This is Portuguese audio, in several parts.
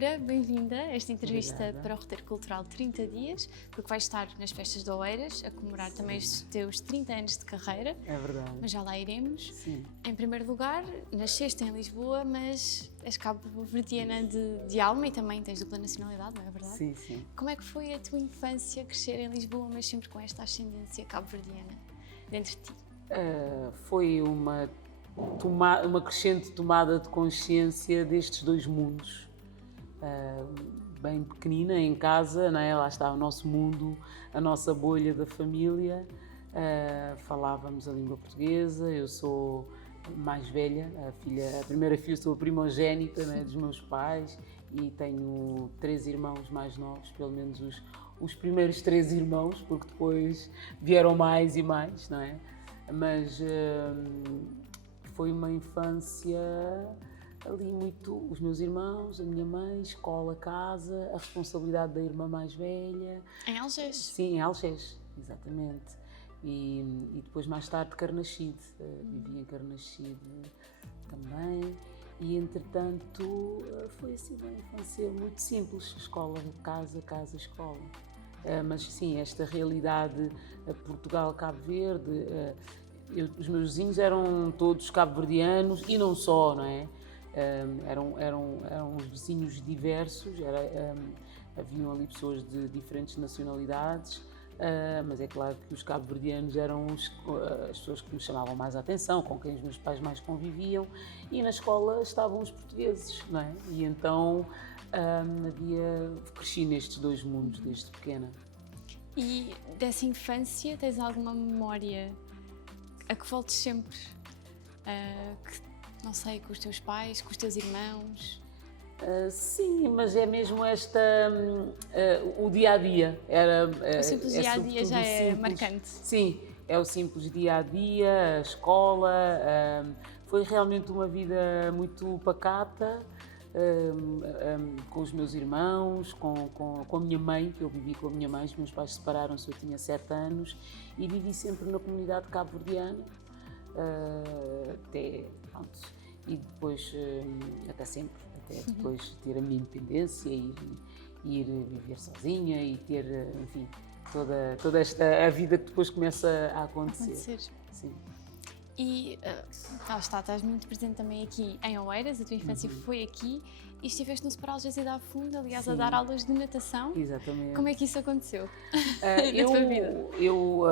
altura, bem-vinda a esta entrevista Obrigada. para o Roteiro Cultural 30 Dias, porque vais estar nas festas de Oeiras a comemorar também os teus 30 anos de carreira, É verdade. mas já lá iremos. Sim. Em primeiro lugar, nasceste em Lisboa, mas és cabo-verdiana de alma e também tens dupla nacionalidade, não é verdade? Sim, sim. Como é que foi a tua infância crescer em Lisboa, mas sempre com esta ascendência cabo-verdiana dentro de ti? Foi uma crescente tomada de consciência destes dois mundos. Bem pequenina, em casa, não é? Lá está o nosso mundo, a nossa bolha da família. Falávamos a língua portuguesa, eu sou mais velha, a primeira filha, sou a primogénita, não é, dos meus pais e tenho 3 irmãos mais novos, pelo menos os primeiros 3 irmãos, porque depois vieram mais e mais, não é? Mas foi uma infância ali muito, os meus irmãos, a minha mãe, escola, casa, a responsabilidade da irmã mais velha. Em Algés? Sim, em Algés, exatamente. E depois mais tarde Carnaxide, vivi em Carnaxide também. E entretanto foi assim uma infância muito simples, escola, casa, casa, escola. Mas sim, esta realidade Portugal, Cabo Verde, os meus vizinhos eram todos cabo-verdianos e não só, não é? Eram os vizinhos diversos, haviam ali pessoas de diferentes nacionalidades, mas é claro que os cabo-verdianos eram as pessoas que me chamavam mais a atenção, com quem os meus pais mais conviviam, e na escola estavam os portugueses, não é? E então cresci nestes dois mundos desde pequena. E dessa infância tens alguma memória a que voltes sempre? Não sei, com os teus pais, com os teus irmãos? Sim, mas é mesmo o dia-a-dia. O simples dia-a-dia já é marcante. Sim, é o simples dia-a-dia, a escola. Foi realmente uma vida muito pacata, com os meus irmãos, com a minha mãe, que eu vivi com a minha mãe. Os meus pais separaram-se, eu tinha 7 anos, e vivi sempre na comunidade cabo-verdiana. E depois, até sempre, até depois ter a minha independência e ir viver sozinha e ter, enfim, toda a vida que depois começa a acontecer. Sim. E estás muito presente também aqui em Oeiras, a tua infância foi aqui e estiveste no Separal Algés da Fundo, aliás, a dar aulas de natação. Exatamente. Como é que isso aconteceu na tua vida? Eu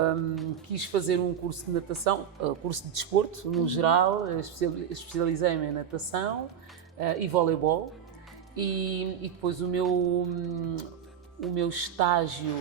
quis fazer um curso de natação, curso de desporto no geral, especializei-me em natação e voleibol e depois o meu estágio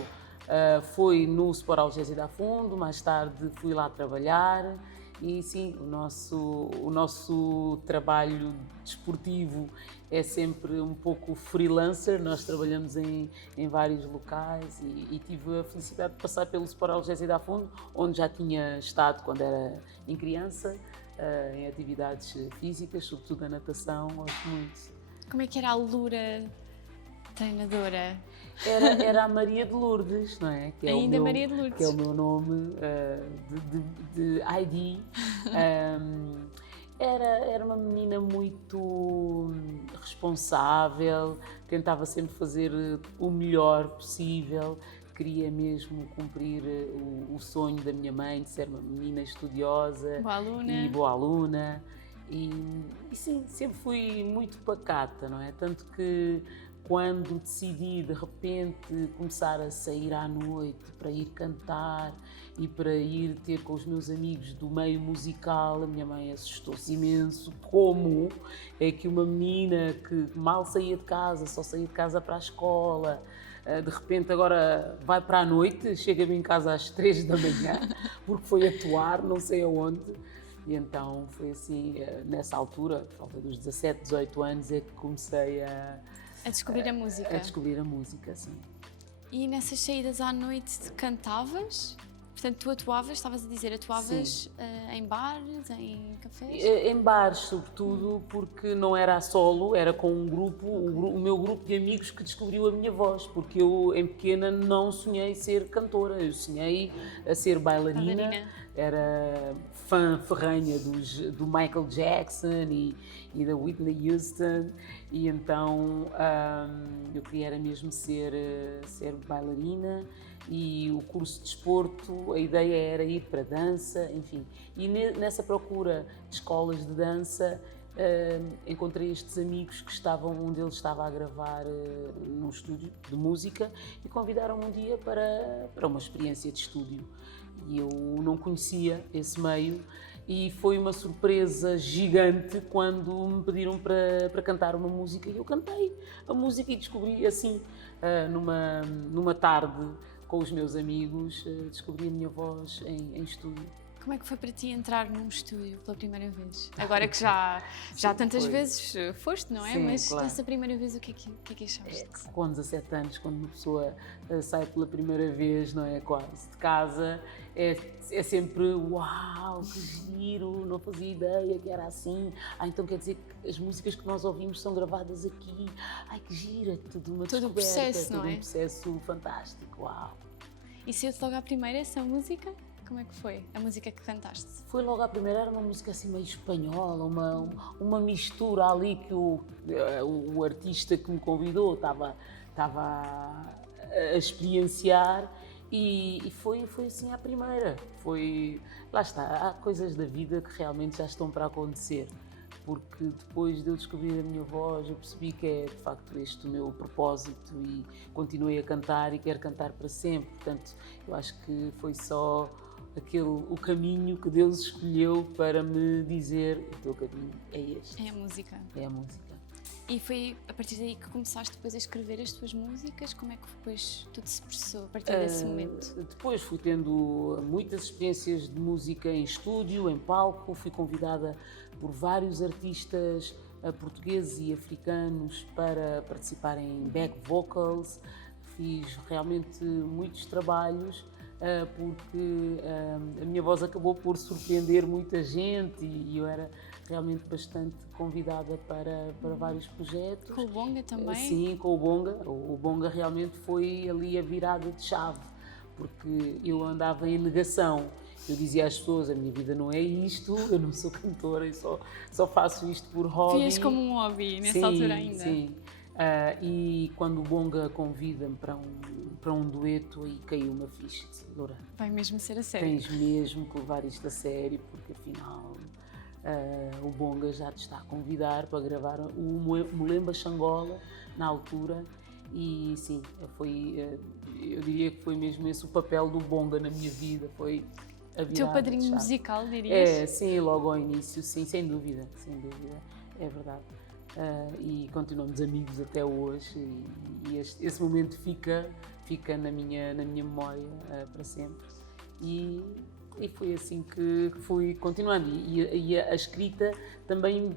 foi no Separal Algés da Fundo, mais tarde fui lá trabalhar. E sim, o nosso trabalho desportivo é sempre um pouco freelancer, nós trabalhamos em vários locais e tive a felicidade de passar pelo Separal Algés da Fundo, onde já tinha estado quando era em criança, em atividades físicas, sobretudo a natação, gosto muito. Como é que era a Loura treinadora? Era a Maria de Lourdes, não é? Que é Ainda Maria de Lourdes. Que é o meu nome de ID. Era uma menina muito responsável, tentava sempre fazer o melhor possível, queria mesmo cumprir o sonho da minha mãe de ser uma menina estudiosa e boa aluna. E sim, sempre fui muito pacata, não é? Tanto que quando decidi de repente começar a sair à noite para ir cantar e para ir ter com os meus amigos do meio musical, a minha mãe assustou-se imenso. Como é que uma menina que mal saía de casa, só saía de casa para a escola, de repente agora vai para a noite, chega-me em casa às 3 da manhã, porque foi atuar não sei aonde. E então foi assim, nessa altura, por volta dos 17, 18 anos, é que comecei a descobrir a música. A descobrir a música, sim. E nessas saídas à noite cantavas? Portanto, tu estavas a dizer, em bares, em cafés? Em bares, sobretudo, porque não era a solo, era com um grupo, o meu grupo de amigos que descobriu a minha voz, porque eu, em pequena, não sonhei ser cantora, eu sonhei a ser bailarina. Era fã ferrenha do Michael Jackson e da Whitney Houston, e então eu queria era mesmo ser bailarina. E o curso de desporto, a ideia era ir para dança, enfim. E nessa procura de escolas de dança, encontrei estes amigos um deles estava a gravar num estúdio de música e convidaram-me um dia para uma experiência de estúdio. E eu não conhecia esse meio e foi uma surpresa gigante quando me pediram para cantar uma música, e eu cantei a música e descobri assim, numa tarde, com os meus amigos, descobri a minha voz em estúdio. Como é que foi para ti entrar num estúdio pela primeira vez? Agora que já tantas vezes foste, não é? Sim, mas claro. nessa primeira vez o que é que achaste? Com 17 anos, quando uma pessoa sai pela primeira vez, não é? Quase de casa, é sempre uau, que giro, não fazia ideia que era assim. Então quer dizer que as músicas que nós ouvimos são gravadas aqui. Ai, que gira, tudo uma todo descoberta, o processo, não é? Todo um processo fantástico, uau. E saiu-te logo à primeira essa música? Como é que foi a música que cantaste? Foi logo à primeira, era uma música assim meio espanhola, uma mistura ali que o artista que me convidou estava a experienciar, e foi assim à primeira. Lá está, há coisas da vida que realmente já estão para acontecer, porque depois de eu descobrir a minha voz eu percebi que é de facto este o meu propósito e continuei a cantar e quero cantar para sempre. Portanto, eu acho que foi só o caminho que Deus escolheu para me dizer: o teu caminho é este. É a música. É a música. E foi a partir daí que começaste depois a escrever as tuas músicas? Como é que depois tudo se processou a partir desse momento? Depois fui tendo muitas experiências de música em estúdio, em palco, fui convidada por vários artistas portugueses e africanos para participar em back vocals, fiz realmente muitos trabalhos, porque a minha voz acabou por surpreender muita gente e eu era realmente bastante convidada para vários projetos. Com o Bonga também? Sim, com o Bonga. O Bonga realmente foi ali a virada de chave, porque eu andava em negação. Eu dizia às pessoas: a minha vida não é isto, eu não sou cantora, eu só faço isto por hobby. Vias como um hobby nessa altura ainda? Sim. E quando o Bonga convida-me para um dueto, aí caiu uma ficha de Loura. Vai mesmo ser a sério? Tens mesmo que levar isto a sério, porque afinal o Bonga já te está a convidar para gravar o Mulemba Xangola na altura. E sim, eu diria que foi mesmo esse o papel do Bonga na minha vida, foi a virada. Teu padrinho musical, dirias? Sim, logo ao início, sim, sem dúvida, é verdade. E continuamos amigos até hoje, e esse momento fica na minha memória para sempre. E foi assim que fui continuando. E a escrita também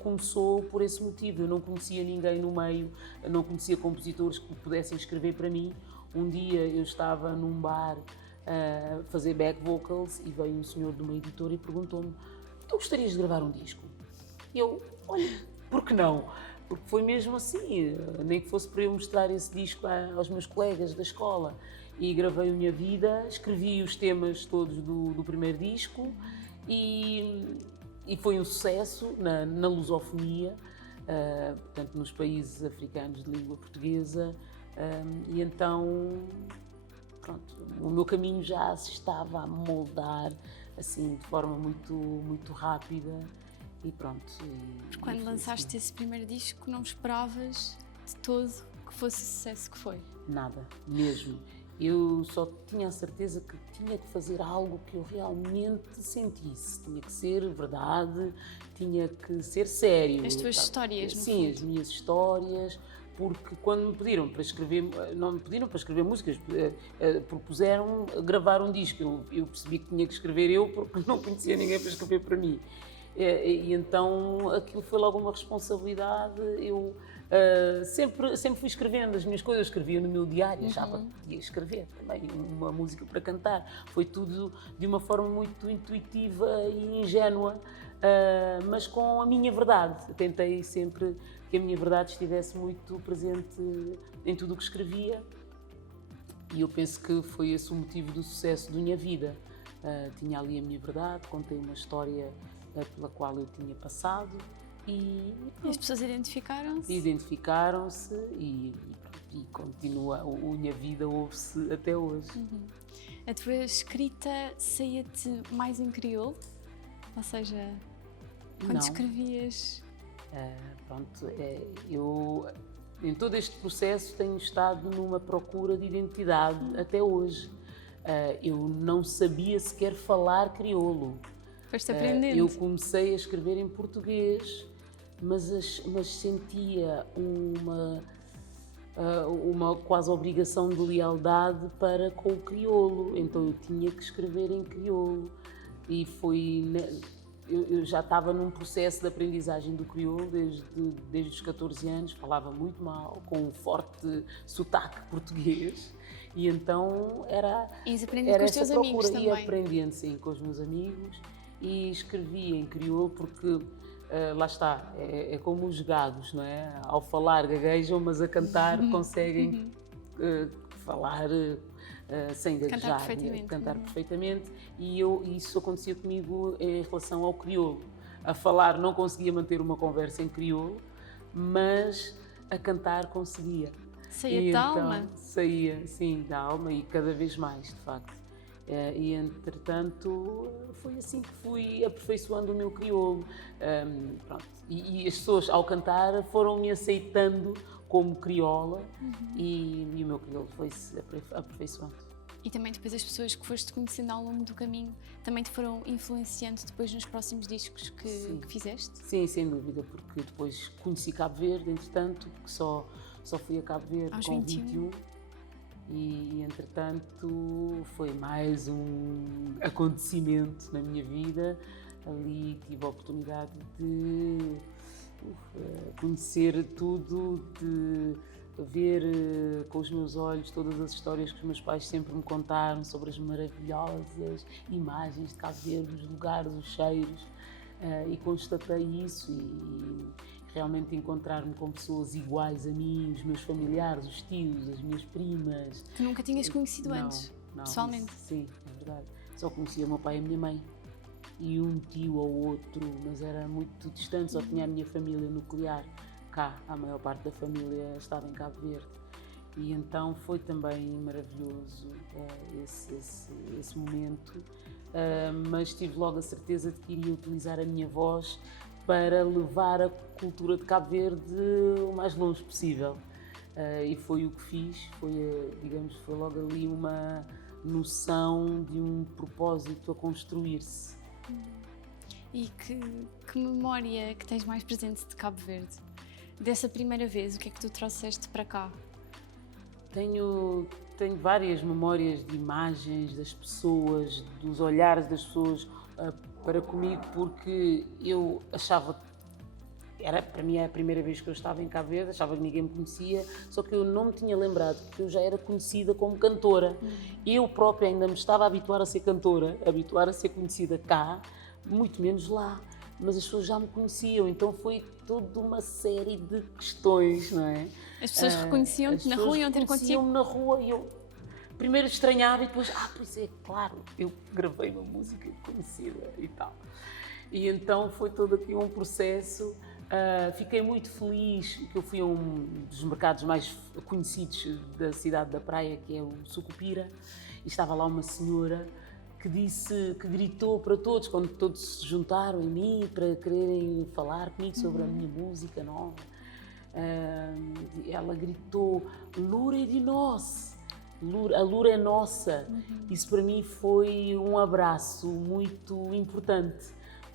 começou por esse motivo. Eu não conhecia ninguém no meio, não conhecia compositores que pudessem escrever para mim. Um dia eu estava num bar a fazer back vocals e veio um senhor de uma editora e perguntou-me: tu gostarias de gravar um disco? E eu, olha, por que não? Porque foi mesmo assim, nem que fosse para eu mostrar esse disco aos meus colegas da escola. E gravei a minha vida, escrevi os temas todos do primeiro disco e foi um sucesso na lusofonia, portanto nos países africanos de língua portuguesa, e então pronto, o meu caminho já se estava a moldar assim de forma muito, muito rápida. E pronto. Quando lançaste esse primeiro disco, não esperavas de todo que fosse o sucesso que foi? Nada, mesmo. Eu só tinha a certeza que tinha que fazer algo que eu realmente sentisse. Tinha que ser verdade, tinha que ser sério. As tuas histórias, no Sim, fundo. as minhas histórias, porque quando me pediram para escrever, não me pediram para escrever músicas, propuseram gravar um disco. Eu percebi que tinha que escrever eu, porque não conhecia ninguém para escrever para mim. E então aquilo foi logo uma responsabilidade. Eu sempre fui escrevendo as minhas coisas, eu escrevia no meu diário, achava que podia escrever também uma música para cantar. Foi tudo de uma forma muito intuitiva e ingênua, mas com a minha verdade. Eu tentei sempre que a minha verdade estivesse muito presente em tudo o que escrevia, e eu penso que foi esse o motivo do sucesso da minha vida. Tinha ali a minha verdade, contei uma história pela qual eu tinha passado e as pessoas identificaram-se? Identificaram-se e continua, a minha vida ouve-se até hoje. A tua escrita saía-te mais em crioulo? Ou seja, quando escrevias... Eu em todo este processo tenho estado numa procura de identidade até hoje. Eu não sabia sequer falar crioulo. Foste aprendendo. Eu comecei a escrever em português, mas sentia uma quase obrigação de lealdade para com o crioulo. Então eu tinha que escrever em crioulo. E eu já estava num processo de aprendizagem do crioulo desde os 14 anos, falava muito mal, com um forte sotaque português. E então era com os teus amigos também. E aprendendo, sim, com os meus amigos, e escrevia em crioulo porque, lá está, é como os gados, não é? Ao falar gaguejam, mas a cantar conseguem falar sem gaguejar, cantar perfeitamente. E isso acontecia comigo em relação ao crioulo. A falar não conseguia manter uma conversa em crioulo, mas a cantar conseguia. Saía da alma? Saía, sim, da alma, e cada vez mais, de facto. E entretanto foi assim que fui aperfeiçoando o meu crioulo. E as pessoas, ao cantar, foram-me aceitando como crioula, e o meu crioulo foi-se aperfeiçoando. E também depois as pessoas que foste conhecendo ao longo do caminho também te foram influenciando depois nos próximos discos que fizeste? Sim, sem dúvida, porque depois conheci Cabo Verde, entretanto, porque só fui a Cabo Verde aos com 21. E entretanto foi mais um acontecimento na minha vida. Ali tive a oportunidade de conhecer tudo, de ver com os meus olhos todas as histórias que os meus pais sempre me contaram sobre as maravilhosas imagens de Cabo Verde, os lugares, os cheiros, e constatei isso, e realmente encontrar-me com pessoas iguais a mim, os meus familiares, os tios, as minhas primas. Que nunca tinhas conhecido antes, pessoalmente? Sim, é verdade. Só conhecia o meu pai e a minha mãe, e um tio ou outro, mas era muito distante, só tinha a minha família nuclear cá. A maior parte da família estava em Cabo Verde. E então foi também maravilhoso esse momento, mas tive logo a certeza de que iria utilizar a minha voz para levar a cultura de Cabo Verde o mais longe possível. E foi o que fiz, foi logo ali uma noção de um propósito a construir-se. E que memória que tens mais presente de Cabo Verde? Dessa primeira vez, o que é que tu trouxeste para cá? Tenho várias memórias de imagens das pessoas, dos olhares das pessoas para comigo, porque eu achava, para mim a primeira vez que eu estava em Cabo Verde, achava que ninguém me conhecia, só que eu não me tinha lembrado que eu já era conhecida como cantora. Eu própria ainda me estava a habituar a ser cantora, a habituar a ser conhecida cá, muito menos lá, mas as pessoas já me conheciam, então foi toda uma série de questões, não é? As pessoas reconheciam-te na rua e iam ter contigo? Reconheciam-me na rua, e eu primeiro estranhava e depois, pois é, claro, eu gravei uma música conhecida e tal. E então foi todo aqui um processo. Fiquei muito feliz que eu fui a um dos mercados mais conhecidos da cidade da Praia, que é o Sucupira, e estava lá uma senhora que gritou para todos, quando todos se juntaram em mim para quererem falar comigo sobre a minha música nova. Ela gritou: Lura é de nós, a Lura é nossa. Isso para mim foi um abraço muito importante,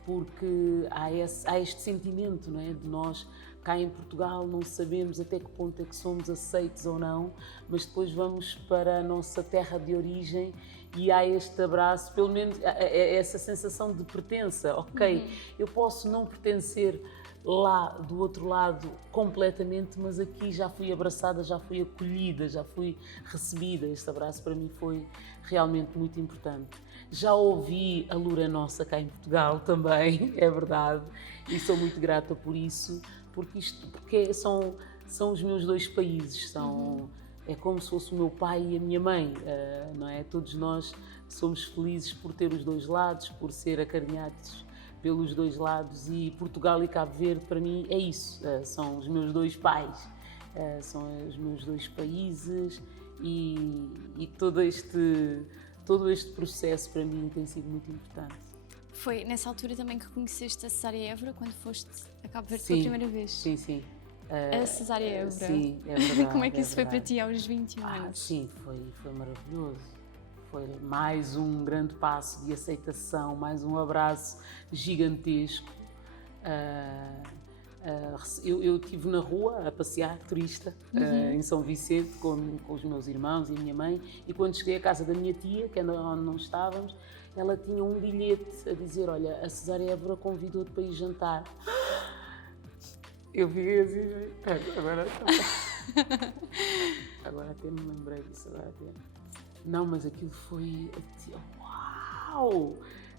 porque há este sentimento, não é, de nós cá em Portugal não sabemos até que ponto é que somos aceitos ou não, mas depois vamos para a nossa terra de origem e há este abraço, pelo menos essa sensação de pertença. Ok, eu posso não pertencer lá do outro lado completamente, mas aqui já fui abraçada, já fui acolhida, já fui recebida. Este abraço para mim foi realmente muito importante. Já ouvi a Lura Nossa cá em Portugal também, é verdade, e sou muito grata por isso, porque são os meus dois países, é como se fosse o meu pai e a minha mãe, não é? Todos nós somos felizes por ter os dois lados, por ser acarinhados pelos dois lados, e Portugal e Cabo Verde para mim é isso, são os meus dois pais, são os meus dois países, e todo este processo para mim tem sido muito importante. Foi nessa altura também que conheceste a Cesária Évora, quando foste a Cabo Verde pela primeira vez? Sim, sim. A Cesária Évora? Sim, é verdade. Como é que isso foi para ti aos 21 anos? Sim, foi maravilhoso. Foi mais um grande passo de aceitação, mais um abraço gigantesco. Eu estive na rua a passear, turista, em São Vicente, com os meus irmãos e a minha mãe, e quando cheguei à casa da minha tia, que é onde não estávamos, ela tinha um bilhete a dizer: olha, a Cesária Évora convidou-te para ir jantar. Eu fiquei assim, agora até me lembrei disso, Não, mas aquilo foi, uau!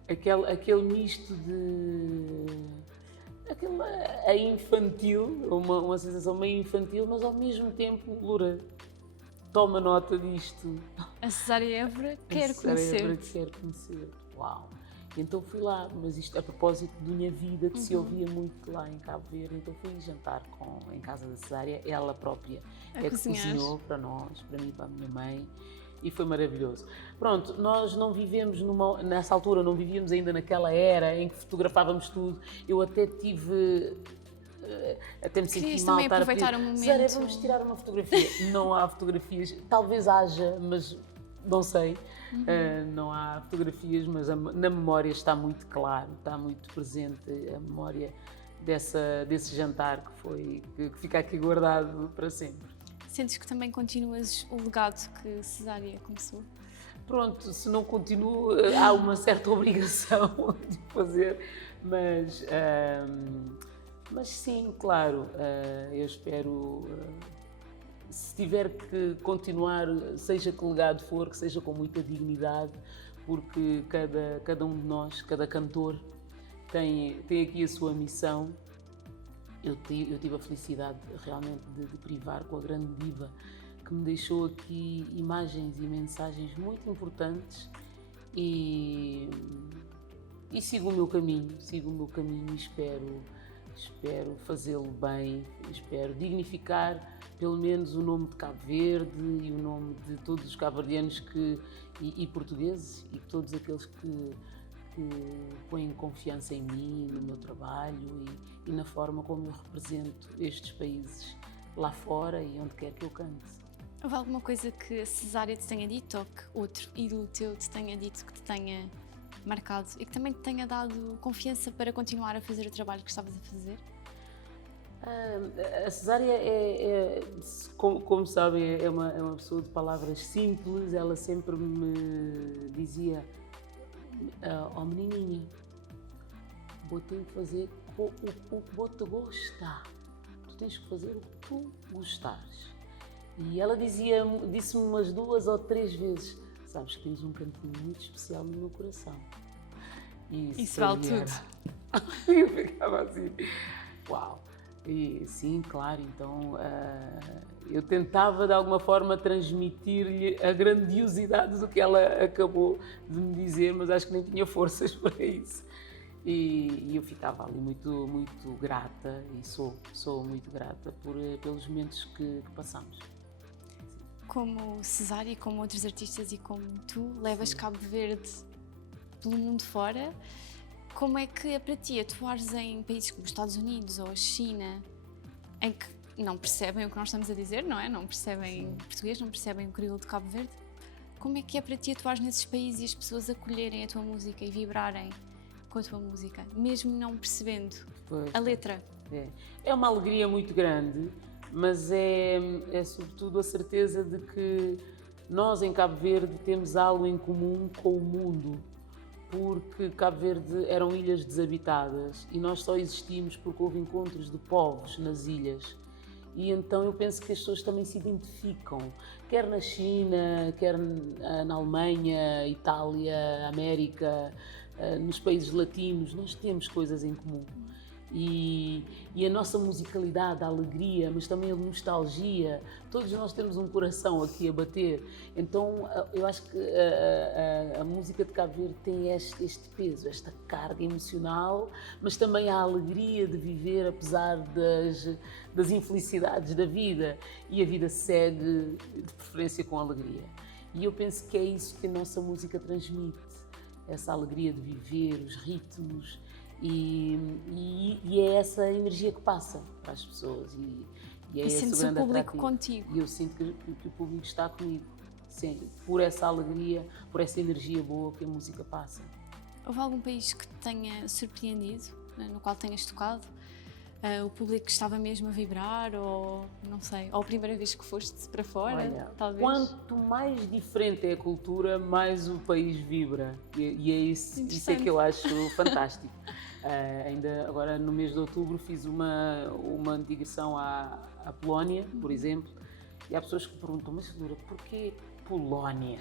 Aquele misto de... a infantil, uma sensação meio infantil, mas ao mesmo tempo, Lura, toma nota disto. A Cesária Évora quer conhecer-te. Uau! Então fui lá, mas isto a propósito de minha vida, que se ouvia muito lá em Cabo Verde, então fui jantar em casa da Cesária, ela própria que cozinhou para nós, para mim e para a minha mãe, e foi maravilhoso. Pronto, nós não vivemos nessa altura, não vivíamos ainda naquela era em que fotografávamos tudo. Eu até me senti mal estar a pedir, Cesária, vamos tirar uma fotografia. Não há fotografias, talvez haja, mas não sei. Não há fotografias, mas na memória está muito claro, está muito presente a memória desse jantar que fica aqui guardado para sempre. Sentes que também continuas o legado que Cesária começou? Pronto, se não continuo, há uma certa obrigação de fazer, mas sim, claro, eu espero, se tiver que continuar, seja que legado for, que seja com muita dignidade, porque cada um de nós, cada cantor, tem aqui a sua missão. Eu tive a felicidade realmente de privar com a grande diva, que me deixou aqui imagens e mensagens muito importantes, e sigo o meu caminho e espero fazê-lo bem, espero dignificar pelo menos o nome de Cabo Verde e o nome de todos os cabo-verdianos e portugueses, e todos aqueles que põem confiança em mim, no meu trabalho e na forma como eu represento estes países lá fora e onde quer que eu cante. Houve alguma coisa que a Cesária te tenha dito, ou que outro ídolo teu te tenha dito, que te tenha marcado e que também te tenha dado confiança para continuar a fazer o trabalho que estavas a fazer? A Cesária como sabem, é uma pessoa de palavras simples. Ela sempre me dizia: oh menininha, vou ter que fazer o que vou te gostar. Tu tens que fazer o que tu gostares. E ela disse-me umas 2 ou 3 vezes: sabes que tens um cantinho muito especial no meu coração. Isso vale tudo. Eu ficava assim, uau! E sim, claro, então eu tentava de alguma forma transmitir-lhe a grandiosidade do que ela acabou de me dizer, mas acho que nem tinha forças para isso. E eu ficava ali muito, muito grata, e sou muito grata pelos momentos que passamos. Como Cesária, como outros artistas e como tu, levas Cabo Verde pelo mundo fora. Como é que é para ti atuares em países como os Estados Unidos ou a China, em que não percebem o que nós estamos a dizer, não é? Não percebem português, não percebem o crioulo de Cabo Verde. Como é que é para ti atuares nesses países e as pessoas acolherem a tua música e vibrarem com a tua música, mesmo não percebendo a letra? É uma alegria muito grande, mas é sobretudo a certeza de que nós em Cabo Verde temos algo em comum com o mundo, porque Cabo Verde eram ilhas desabitadas e nós só existimos porque houve encontros de povos nas ilhas. E então eu penso que as pessoas também se identificam, quer na China, quer na Alemanha, Itália, América, nos países latinos, nós temos coisas em comum. E a nossa musicalidade, a alegria, mas também a nostalgia, todos nós temos um coração aqui a bater. Então eu acho que a música de Cabo Verde tem este peso, esta carga emocional, mas também a alegria de viver apesar das infelicidades da vida. E a vida segue de preferência com alegria. E eu penso que é isso que a nossa música transmite, essa alegria de viver, os ritmos. E é essa energia que passa para as pessoas e é esse o grande público atrativo. contigo. E eu sinto que o público está comigo, sempre, por essa alegria, por essa energia boa que a música passa. Houve algum país que te tenha surpreendido, no qual tenhas tocado? O público estava mesmo a vibrar ou, não sei, ou a primeira vez que foste para fora, Olha, talvez? quanto mais diferente é a cultura, mais o país vibra e é isso é que eu acho fantástico. Ainda agora no mês de outubro fiz uma digressão à Polónia, por exemplo, e há pessoas que perguntam, mas Loura, porquê Polónia?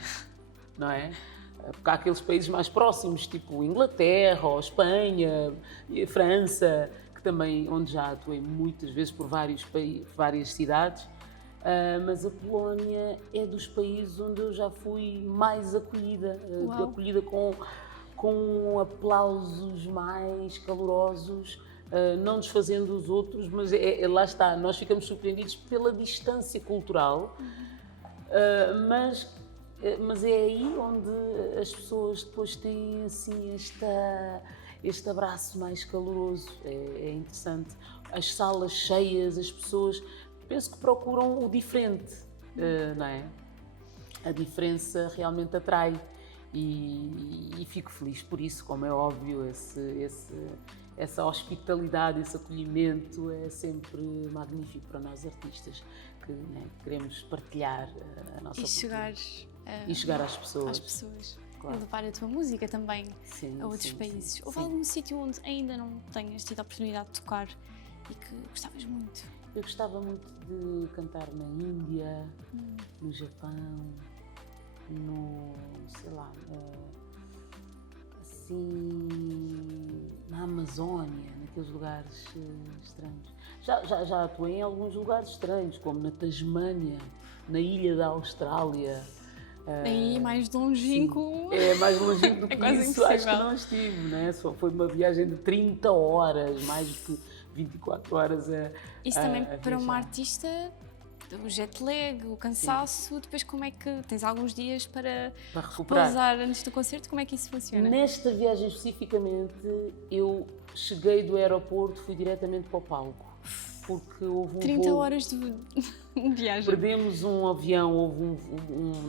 Não é? Porque há aqueles países mais próximos, tipo Inglaterra, ou Espanha, e a França, que também, onde já atuei muitas vezes por várias cidades, mas a Polónia é dos países onde eu já fui mais acolhida, acolhida com aplausos mais calorosos, não desfazendo os outros, mas lá está, nós ficamos surpreendidos pela distância cultural, mas é aí onde as pessoas depois têm assim este abraço mais caloroso, é interessante. As salas cheias, as pessoas, penso que procuram o diferente, não é? A diferença realmente atrai e fico feliz por isso, como é óbvio, essa hospitalidade, esse acolhimento é sempre magnífico para nós artistas que queremos partilhar a nossa cultura. E chegar às pessoas. Claro. E levar a tua música também sim, a outros países. Sim. Houve algum sítio onde ainda não tenhas tido a oportunidade de tocar e que gostavas muito? Eu gostava muito de cantar na Índia, no Japão, na Amazónia, naqueles lugares estranhos. Já atuei em alguns lugares estranhos, como na Tasmânia, na ilha da Austrália. Aí mais longínquo. É mais longínquo do que quase isso, impossível. acho que não estive, né? Só foi uma viagem de 30 horas, mais do que 24 horas Isso também para uma artista, o jet lag, o cansaço, depois como é que tens alguns dias para recuperar. Repousar antes do concerto, como é que isso funciona? Nesta viagem especificamente, eu cheguei do aeroporto, fui diretamente para o palco, porque houve 30 voo, horas de viagem. perdemos um avião, houve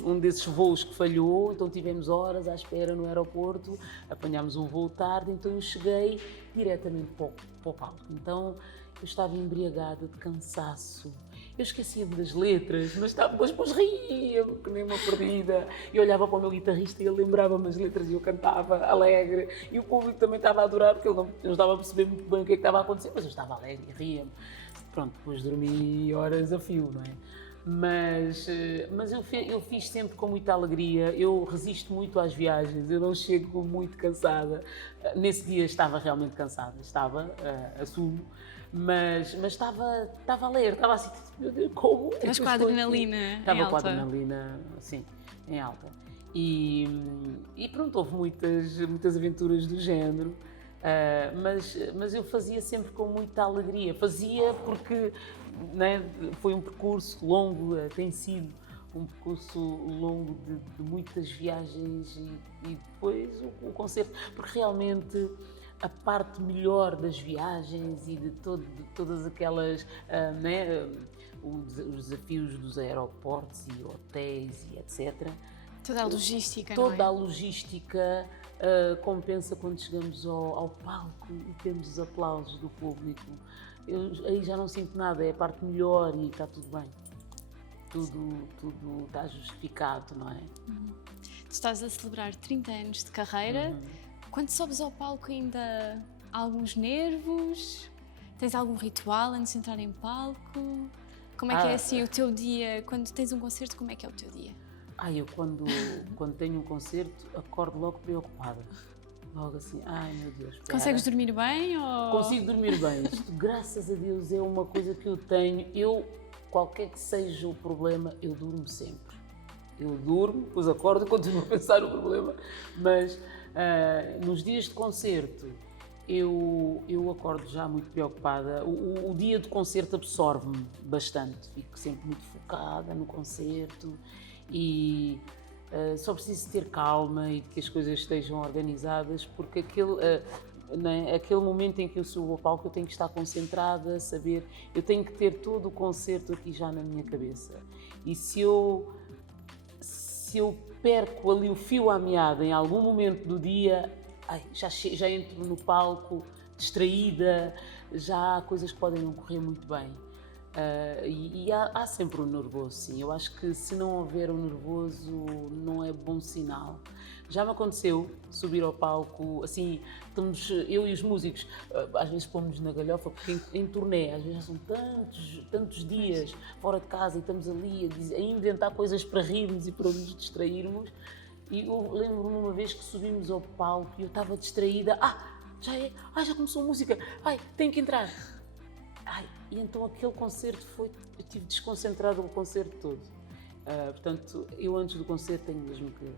um desses voos que falhou, então tivemos horas à espera no aeroporto, apanhámos um voo tarde, então eu cheguei diretamente para o palco. Então eu estava embriagada de cansaço. Eu esquecia-me das letras, mas depois ria-me que nem uma perdida. E olhava para o meu guitarrista e ele lembrava-me as letras e eu cantava alegre. E o público também estava a adorar, porque ele não estava a perceber muito bem o que é que estava a acontecer, mas eu estava alegre e ria-me. Pronto, depois dormi horas a fio, não é? Mas eu fiz sempre com muita alegria, eu resisto muito às viagens, eu não chego muito cansada. Nesse dia estava realmente cansada, assumo. Mas estava alegre, estava assim, meu Deus, como? Estavas com a adrenalina em alta. Estava com a adrenalina, sim, em alta. E pronto, houve muitas aventuras do género, mas eu fazia sempre com muita alegria. Fazia porque foi um percurso longo, tem sido um percurso longo de muitas viagens e depois o concerto, porque realmente a parte melhor das viagens e de todas aquelas, os desafios dos aeroportos e hotéis e etc. Toda a logística, Toda a logística compensa quando chegamos ao palco e temos os aplausos do público. eu aí já não sinto nada, é a parte melhor e está tudo bem. Tudo está justificado, não é? Tu estás a celebrar 30 anos de carreira. Quando sobes ao palco ainda há alguns nervos? Tens algum ritual antes de entrar em palco? Como é que é assim o teu dia? Quando tens um concerto, como é que é o teu dia? Eu quando tenho um concerto, acordo logo preocupada. Logo assim, ai meu Deus, espera. Consegues dormir bem? Ou... Consigo dormir bem. Isto, graças a Deus, é uma coisa que eu tenho. Qualquer que seja o problema, eu durmo sempre. Eu durmo, depois acordo e continuo a pensar no problema, mas nos dias de concerto eu acordo já muito preocupada. O dia de concerto absorve-me bastante, fico sempre muito focada no concerto e só preciso ter calma e que as coisas estejam organizadas, porque aquele momento em que eu subo ao palco eu tenho que estar concentrada, saber, eu tenho que ter todo o concerto aqui já na minha cabeça. E se eu perco ali o fio à meada em algum momento do dia, já entro no palco distraída, já há coisas que podem não correr muito bem. Há sempre um nervoso, sim. Eu acho que se não houver um nervoso, não é bom sinal. Já me aconteceu subir ao palco, assim, estamos, eu e os músicos, às vezes pomos na galhofa, porque em turnê, às vezes já são tantos dias fora de casa e estamos ali a inventar coisas para rirmos e para nos distrairmos. E eu lembro-me uma vez que subimos ao palco e eu estava distraída, já começou a música, tenho que entrar. E então aquele concerto eu tive desconcentrado o concerto todo. Portanto, eu antes do concerto tenho mesmo que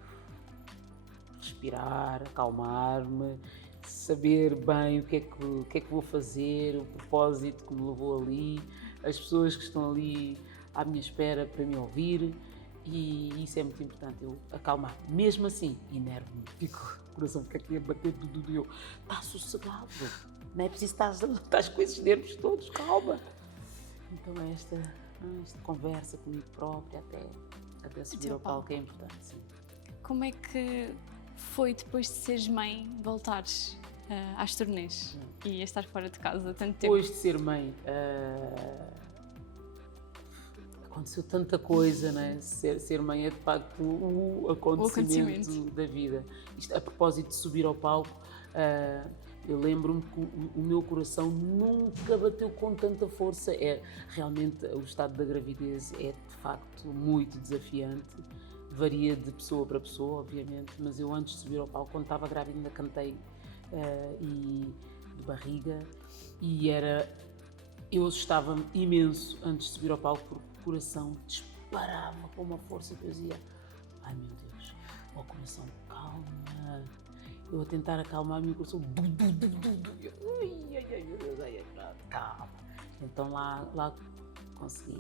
respirar, acalmar-me, saber bem o que é que vou fazer, o propósito que me levou ali, as pessoas que estão ali à minha espera para me ouvir, e isso é muito importante, eu acalmar. Mesmo assim, enervo-me, o coração fica aqui a bater tudo e eu, está sossegado, não é preciso estar com esses nervos todos, calma. Então esta conversa comigo própria até subir ao palco é importante, sim. Como é que foi, depois de seres mãe, voltares às turnês e a estar fora de casa há tanto tempo? Depois de ser mãe, aconteceu tanta coisa, né? Ser mãe é de facto o acontecimento da vida. Isto, a propósito de subir ao palco, eu lembro-me que o meu coração nunca bateu com tanta força. Realmente o estado da gravidez é de facto muito desafiante. Varia de pessoa para pessoa, obviamente, mas eu antes de subir ao palco, quando estava grávida, ainda cantei de barriga e eu assustava-me imenso antes de subir ao palco porque o coração disparava com uma força que eu dizia, ai meu Deus, o coração, calma. Eu a tentar acalmar o meu coração, calma. Então lá consegui.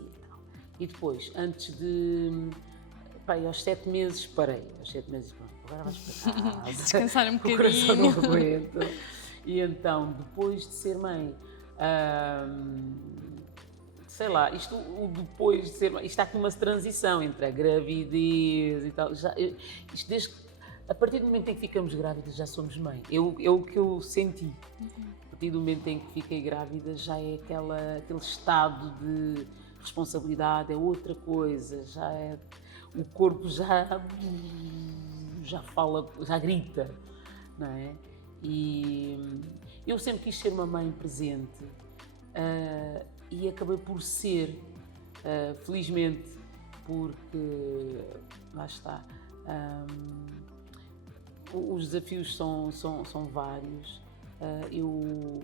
E depois, antes de... aos 7 meses parei. Aos 7 meses, pronto, agora vais para casa. Descansar um bocadinho. O coração não aguenta. E então, depois de ser mãe, sei lá, depois de ser mãe, isto está aqui uma transição entre a gravidez e tal. A partir do momento em que ficamos grávidas, já somos mãe. É o que eu senti. A partir do momento em que fiquei grávida, já é aquele estado de responsabilidade, é outra coisa, o corpo já fala, já grita, não é? E eu sempre quis ser uma mãe presente e acabei por ser, felizmente, porque, lá está, os desafios são vários. Eu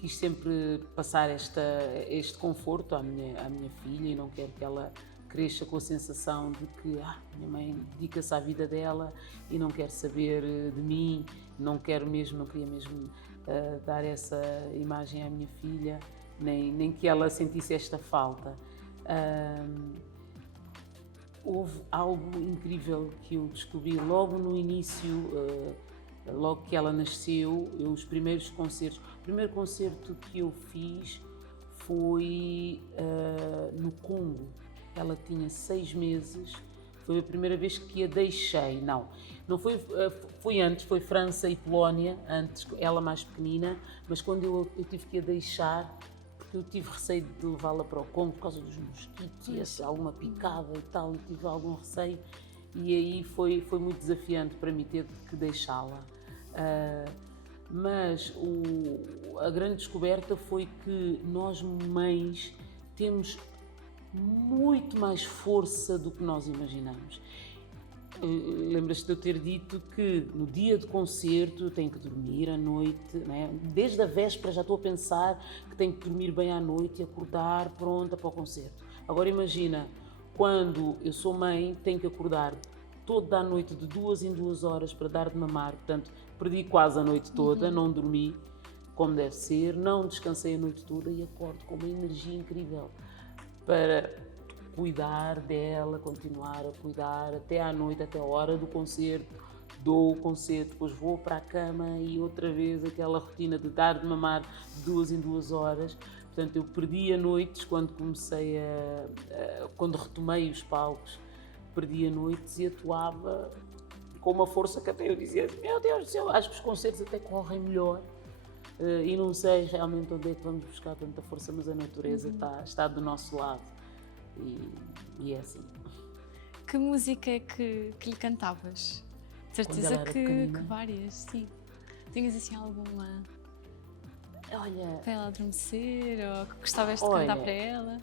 quis sempre passar este conforto à minha filha e não quero que ela cresça com a sensação de que minha mãe dedica-se à vida dela e não quer saber de mim, não queria mesmo dar essa imagem à minha filha, nem que ela sentisse esta falta. Houve algo incrível que eu descobri logo no início, logo que ela nasceu, os primeiros concertos. O primeiro concerto que eu fiz foi no Congo. Ela tinha 6 meses, foi a primeira vez que a deixei. Não foi antes, foi França e Polónia, antes, ela mais pequenina, mas quando eu tive que a deixar, porque eu tive receio de levá-la para o Congo por causa dos mosquitos e alguma picada e tal, eu tive algum receio e aí foi muito desafiante para mim ter que deixá-la. Mas a grande descoberta foi que nós mães temos muito mais força do que nós imaginamos. Lembras-te de eu ter dito que no dia de concerto eu tenho que dormir à noite, né? Desde a véspera já estou a pensar que tenho que dormir bem à noite e acordar pronta para o concerto. Agora imagina, quando eu sou mãe, tenho que acordar toda a noite de 2 em 2 horas para dar de mamar, portanto perdi quase a noite toda, não dormi como deve ser, não descansei a noite toda e acordo com uma energia incrível para cuidar dela, continuar a cuidar até à noite, até a hora do concerto, dou o concerto, depois vou para a cama e outra vez aquela rotina de dar de mamar de 2 em 2 horas. Portanto, eu perdi a noites quando comecei quando retomei os palcos, perdi a noites e atuava com uma força que até eu dizia, meu Deus do céu, acho que os concertos até correm melhor. E não sei realmente onde é que vamos buscar tanta força, mas a natureza está do nosso lado. E é assim. Que música é que lhe cantavas? De certeza que várias, sim. Tinhas assim alguma Olha, para ela adormecer ou que gostavas de cantar para ela?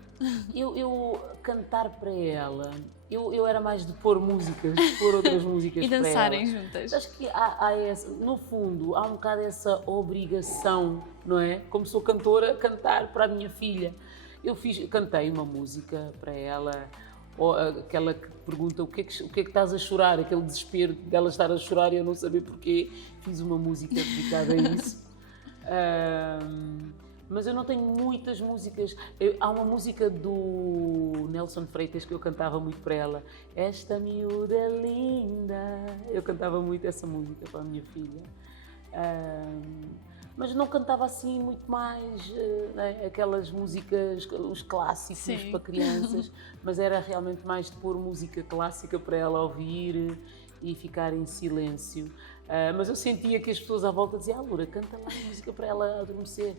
Eu cantar para ela, eu era mais de pôr músicas, de pôr outras músicas e para ela. E dançarem juntas. Acho que no fundo, há um bocado essa obrigação, não é? Como sou cantora, cantar para a minha filha. Cantei uma música para ela, ou aquela que pergunta o que é que estás a chorar, aquele desespero dela estar a chorar e eu não saber porquê, fiz uma música dedicada a isso. Mas eu não tenho muitas músicas. Há uma música do Nelson Freitas que eu cantava muito para ela, Esta Miúda é Linda. Eu cantava muito essa música para a minha filha. Mas não cantava assim muito mais, né, aquelas músicas, os clássicos Sim. para crianças, mas era realmente mais de pôr música clássica para ela ouvir e ficar em silêncio. Mas eu sentia que as pessoas à volta diziam, Loura, canta lá a música para ela adormecer.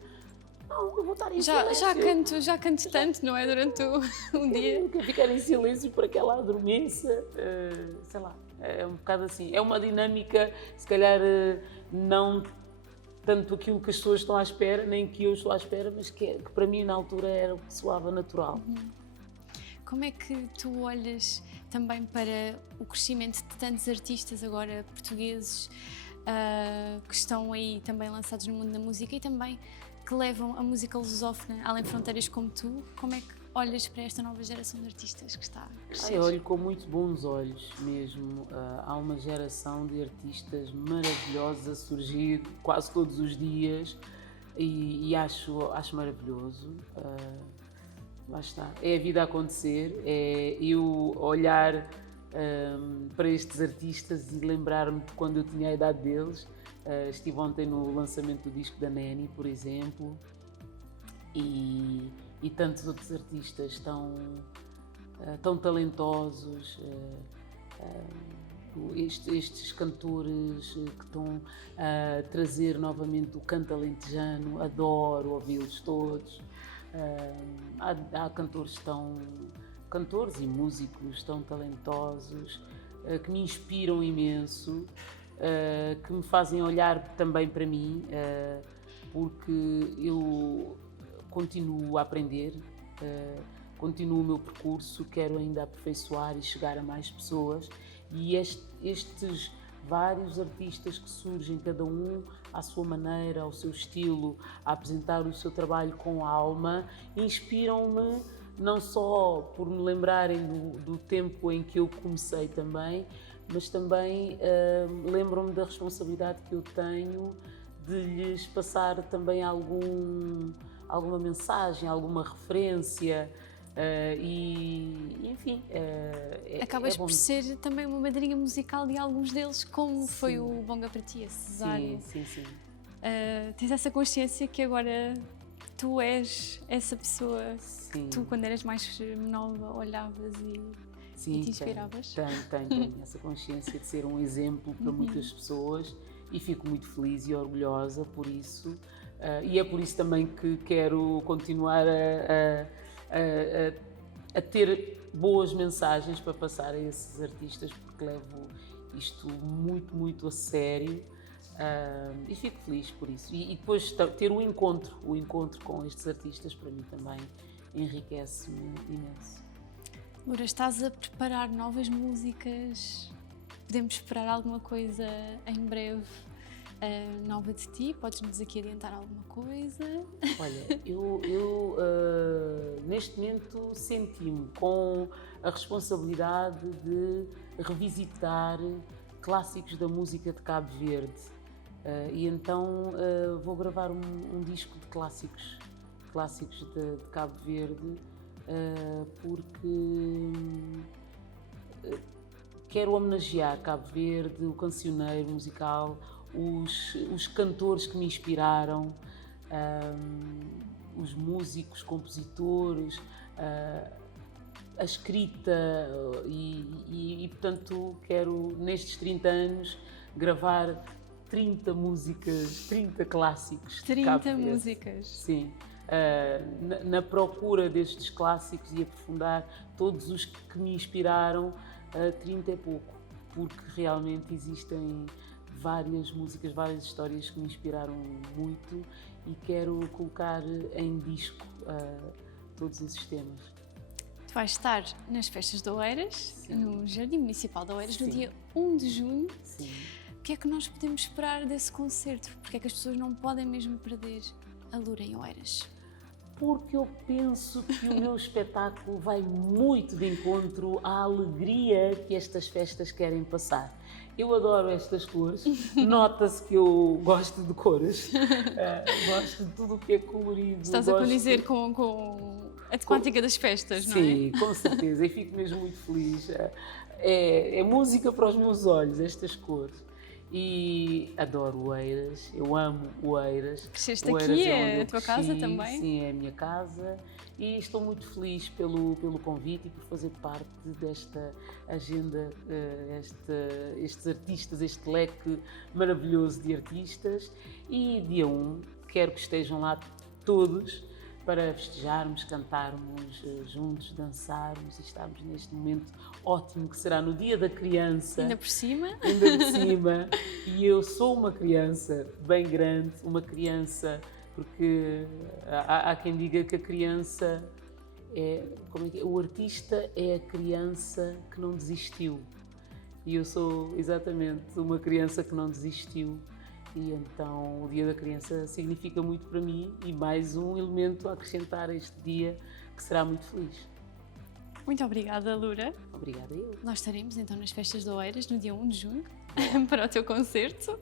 Não, eu vou estar em silêncio. Já canto tanto, não é? Durante um dia. Eu quero ficar em silêncio para que ela adormeça, sei lá, é um bocado assim. É uma dinâmica, se calhar não tanto aquilo que as pessoas estão à espera, nem que eu estou à espera, mas que para mim na altura era o que soava natural. Como é que tu olhas também para o crescimento de tantos artistas agora portugueses que estão aí também lançados no mundo da música e também que levam a música lusófona além fronteiras como tu? Como é que olhas para esta nova geração de artistas que está a crescer? Eu olho com muito bons olhos mesmo. Há uma geração de artistas maravilhosos a surgir quase todos os dias e acho maravilhoso. Lá está. É a vida a acontecer, é eu olhar para estes artistas e lembrar-me de quando eu tinha a idade deles. Estive ontem no lançamento do disco da Neni, por exemplo, e tantos outros artistas tão talentosos, estes cantores que estão a trazer novamente o canto alentejano, adoro ouvi-los todos. Há cantores e músicos tão talentosos que me inspiram imenso, que me fazem olhar também para mim, porque eu continuo a aprender, continuo o meu percurso, quero ainda aperfeiçoar e chegar a mais pessoas e estes vários artistas que surgem, cada um à sua maneira, ao seu estilo, a apresentar o seu trabalho com alma, inspiram-me não só por me lembrarem do tempo em que eu comecei também, mas também lembram-me da responsabilidade que eu tenho de lhes passar também alguma mensagem, alguma referência enfim. Acabas por ser também uma madrinha musical de alguns deles, como foi o Bonga para ti, a Cesário. Sim. Tens essa consciência que agora tu és essa pessoa que tu, quando eras mais nova, olhavas e te inspiravas? Tenho essa consciência de ser um exemplo para muitas pessoas e fico muito feliz e orgulhosa por isso. E é por isso também que quero continuar a ter boas mensagens para passar a esses artistas, porque levo isto muito, muito a sério. E fico feliz por isso. E depois ter o encontro com estes artistas, para mim também enriquece-me imenso. Loura, estás a preparar novas músicas? Podemos esperar alguma coisa em breve nova de ti? Podes-nos aqui adiantar alguma coisa? Olha, eu neste momento senti-me com a responsabilidade de revisitar clássicos da música de Cabo Verde. E então vou gravar um disco de clássicos de Cabo Verde, porque quero homenagear Cabo Verde, o cancioneiro musical, os cantores que me inspiraram, os músicos, compositores, a escrita e portanto quero nestes 30 anos gravar 30 músicas, 30 clássicos de Cabo Verde. 30 músicas? Sim. Na procura destes clássicos e aprofundar todos os que me inspiraram, 30 é pouco, porque realmente existem várias músicas, várias histórias que me inspiraram muito e quero colocar em disco todos esses temas. Tu vais estar nas festas de Oeiras, Sim. no Jardim Municipal de Oeiras, Sim. no dia 1 de junho. Sim. O que é que nós podemos esperar desse concerto? Porque é que as pessoas não podem mesmo perder a Loura em Oeiras? Porque eu penso que o meu espetáculo vai muito de encontro à alegria que estas festas querem passar. Eu adoro estas cores, nota-se que eu gosto de cores, gosto de tudo o que é colorido. Estás a condizer com a temática das festas, não é? Sim, com certeza, e fico mesmo muito feliz. É música para os meus olhos, estas cores. E adoro Oeiras, eu amo Oeiras. Cresceste Oeiras aqui, onde é eu a tua cresci, casa também? Sim, é a minha casa e estou muito feliz pelo convite e por fazer parte desta agenda, estes artistas, este leque maravilhoso de artistas. E dia 1, quero que estejam lá todos para festejarmos, cantarmos juntos, dançarmos e estarmos neste momento ótimo que será no Dia da Criança. Ainda por cima? Ainda por cima. E eu sou uma criança bem grande, uma criança, porque há quem diga que a criança o artista é a criança que não desistiu. E eu sou exatamente uma criança que não desistiu. E então o Dia da Criança significa muito para mim e mais um elemento a acrescentar a este dia que será muito feliz. Muito obrigada, Loura. Obrigada eu. Nós estaremos então nas festas de Oeiras no dia 1 de junho para o teu concerto.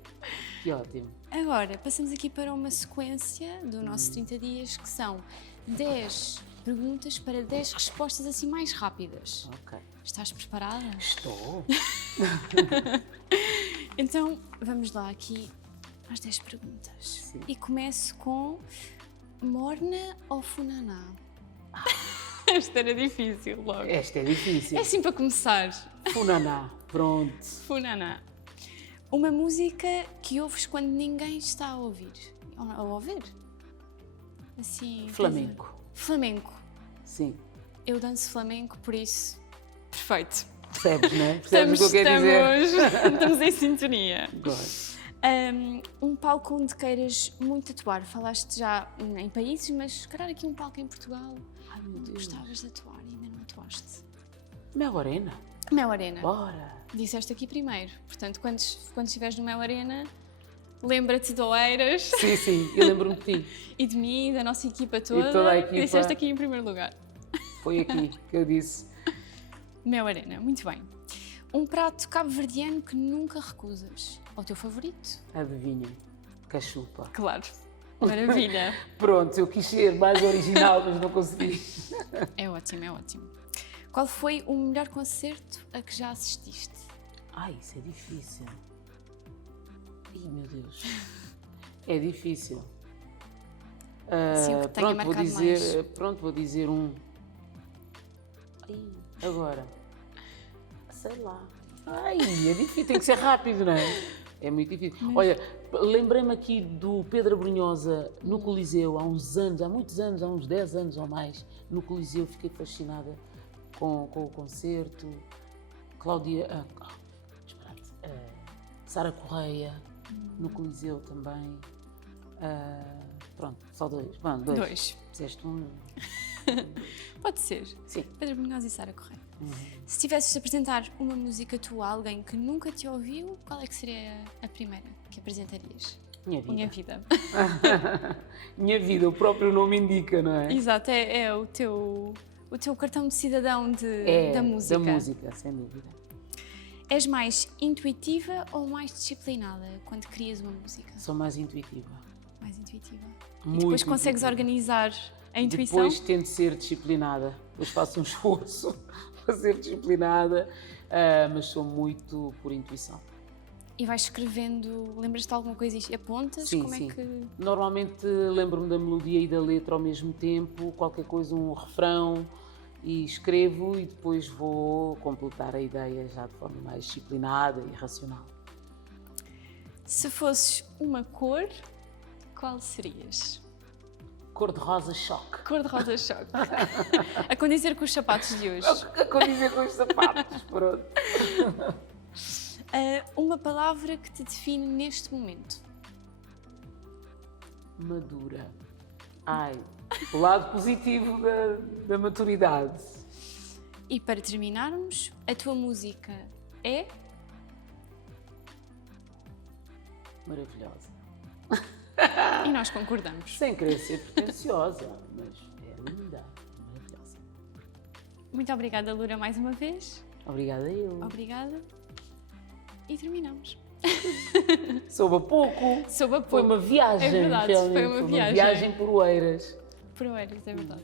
Que ótimo. Agora, passamos aqui para uma sequência do nosso 30 dias que são 10 perguntas para 10 respostas assim mais rápidas. Ok. Estás preparada? Estou. Então, vamos lá aqui às 10 perguntas. Sim. E começo com morna ou funaná? Esta era difícil logo. Esta é difícil. É assim para começar. Funaná. Pronto. Funaná. Uma música que ouves quando ninguém está a ouvir. A ouvir? Assim. Flamenco. Flamenco. Sim. Eu danço flamenco, por isso. Perfeito. Percebes, não é? Percebes o que eu quero dizer? Estamos em sintonia. Gosto. Um palco onde queiras muito atuar. Falaste já em países, mas se calhar aqui um palco em Portugal. Ai, meu Onde Deus. gostavas de atuar e ainda não atuaste. Mel Arena. Mel Arena. Bora. Disseste aqui primeiro. Portanto, quando estiveres no Mel Arena, lembra-te de Oeiras Sim, sim. Eu lembro-me de ti. e de mim, da nossa equipa toda. toda a equipa. Disseste aqui em primeiro lugar. Foi aqui que eu disse. Mel Arena, muito bem. Um prato cabo-verdiano que nunca recusas. O teu favorito? Adivinhem. Cachupa. Claro. Maravilha. Pronto, eu quis ser mais original, mas não consegui. É ótimo, é ótimo. Qual foi o melhor concerto a que já assististe? Ai, isso é difícil. Ih, meu Deus. É difícil. Sim, o que tenha Pronto, vou dizer um. Ai, agora. Sei lá. Ai, é difícil, tem que ser rápido, não é? É muito difícil. Olha, lembrei-me aqui do Pedro Brunhosa no Coliseu, há uns anos, há muitos anos, há uns 10 anos ou mais, no Coliseu, fiquei fascinada com o concerto. Sara Correia, no Coliseu também. Pronto, só dois. Bom, dois. Fizeste um. Pode ser. Sim. Pedro Brunhosa e Sara Correia. Se tivesses de apresentar uma música tua a alguém que nunca te ouviu, qual é que seria a primeira que apresentarias? Minha vida. Minha vida. Minha vida, o próprio nome indica, não é? Exato, é o teu cartão de cidadão da música. Da música, sem dúvida. És mais intuitiva ou mais disciplinada quando crias uma música? Sou mais intuitiva. Mais intuitiva. Muito E depois consegues intuitiva. organizar a intuição? Depois tento ser disciplinada. Depois faço um esforço para ser disciplinada, mas sou muito por intuição. E vais escrevendo, lembras-te de alguma coisa e apontas? Sim, Como sim. é que... Normalmente lembro-me da melodia e da letra ao mesmo tempo, qualquer coisa, um refrão, e escrevo e depois vou completar a ideia já de forma mais disciplinada e racional. Se fosses uma cor, qual serias? Cor-de-rosa choque. Cor-de-rosa choque. A condizer com os sapatos de hoje. A condizer com os sapatos, pronto. Uma palavra que te define neste momento. Madura. Ai, o lado positivo da maturidade. E para terminarmos, a tua música é? Maravilhosa. E nós concordamos. Sem querer ser pretenciosa, mas é linda, maravilhosa. Muito obrigada, Loura, mais uma vez. Obrigada a eu. Obrigada. E terminamos. Soube a pouco. Soube a pouco. Foi uma viagem, É verdade, realmente. foi uma viagem. Viagem por Oeiras. Por Oeiras, é verdade.